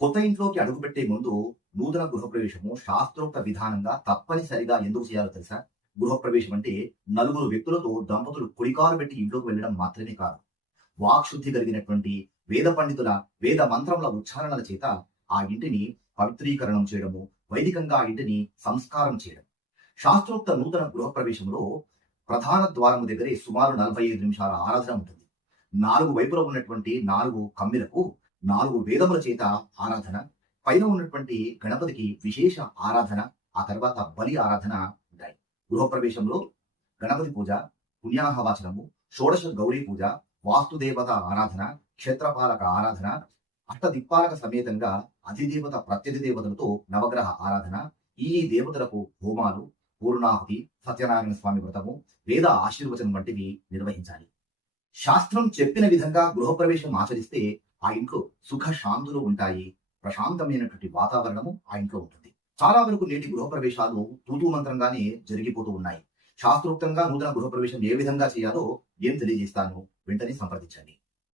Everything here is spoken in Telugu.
కొత్త ఇంట్లోకి అడుగుపెట్టే ముందు నూతన గృహప్రవేశము శాస్త్రోక్త విధానంగా తప్పనిసరిగా ఎందుకు చేయాలో తెలుసా? గృహప్రవేశం అంటే నలుగురు వ్యక్తులతో దంపతులు కుడికాలు పెట్టి ఇంట్లోకి వెళ్ళడం మాత్రమే కాదు. వాక్శుద్ధి కలిగినటువంటి వేద పండితుల వేద మంత్రముల ఉచ్చారణల చేత ఆ ఇంటిని పవిత్రీకరణం చేయడము, వైదికంగా ఆ ఇంటిని సంస్కారం చేయడం. శాస్త్రోక్త నూతన గృహప్రవేశంలో ప్రధాన ద్వారము దగ్గరే సుమారు 45 నిమిషాల ఆరాధన ఉంటుంది. 4 వైపులా ఉన్నటువంటి 4 కమ్మిలకు 4 వేదముల చేత ఆరాధన, పైన ఉన్నటువంటి గణపతికి విశేష ఆరాధన, ఆ తర్వాత బలి ఆరాధన ఉంటాయి. గృహప్రవేశంలో గణపతి పూజ, పుణ్యాహవాచనము, షోడశ గౌరీ పూజ, వాస్తుదేవత ఆరాధన, క్షేత్రపాలక ఆరాధన, అష్టదిక్పాలక సమేతంగా అధిదేవత ప్రత్యధిదేవతలతో నవగ్రహ ఆరాధన, ఈ దేవతలకు హోమాలు, పూర్ణాహుతి, సత్యనారాయణ స్వామి వ్రతము, వేద ఆశీర్వచనం వంటివి నిర్వహించాలి. శాస్త్రం చెప్పిన విధంగా గృహప్రవేశం ఆచరిస్తే ఆ ఇంట్లో సుఖ శాంతులు ఉంటాయి. ప్రశాంతమైనటువంటి వాతావరణము ఆ ఇంట్లో ఉంటుంది. చాలా వరకు నేటి గృహప్రవేశాలు తూతూ మంత్రంగానే జరిగిపోతూ ఉన్నాయి. శాస్త్రోక్తంగా నూతన గృహప్రవేశం ఏ విధంగా చేయాలో తెలియజేస్తాను. వెంటనే సంప్రదించండి.